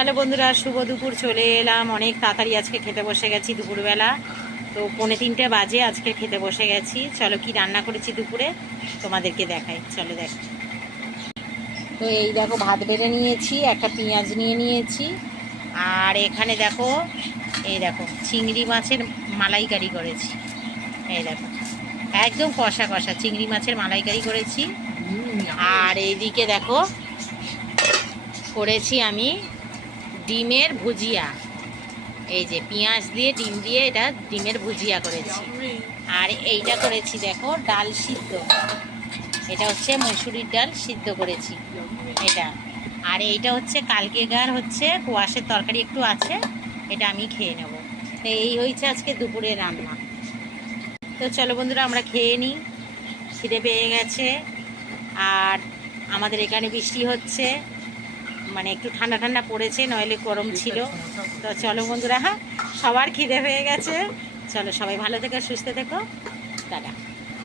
Hello বন্ধুরা, শুভ দুপুর। চলে এলাম অনেক তাড়াতাড়ি, আজকে খেতে বসে গেছি দুপুরবেলা। তো 2:45 বাজে আজকে খেতে বসে গেছি। চলো কি রান্না করেছি দুপুরে তোমাদেরকে দেখাই, চলো দেখ। তো এই দেখো, ভাত বেড়ে নিয়েছি, একটা পেঁয়াজ নিয়ে নিয়েছি, আর এখানে দেখো, এই দেখো চিংড়ি মাছের মালাইকারি করেছি। এই দেখো একদম কষা কষা চিংড়ি মাছের মালাইকারি করেছি। আর এইদিকে দেখো করেছি আমি ডিমের ভুজিয়া। এই যে পেঁয়াজ দিয়ে ডিম দিয়ে এটা ডিমের ভুজিয়া করেছি। আর এইটা করেছি দেখো ডাল সিদ্ধ, এটা হচ্ছে মসুরির ডাল সিদ্ধ করেছি এটা। আর এইটা হচ্ছে কালকেকার হচ্ছে কোয়াশের তরকারি একটু আছে, এটা আমি খেয়ে নেব। তো এই হয়েছে আজকে দুপুরের রান্না। তো চলো বন্ধুরা আমরা খেয়ে নিই, খিদে পেয়ে গেছে। আর আমাদের এখানে বৃষ্টি হচ্ছে, মানে একটু ঠান্ডা ঠান্ডা পড়েছে, নইলে গরম ছিল। তো চলো বন্ধুরা, হ্যাঁ সবার খিদে হয়ে গেছে, চলো সবাই ভালো থেকো, সুস্থ থেকো, টাটা।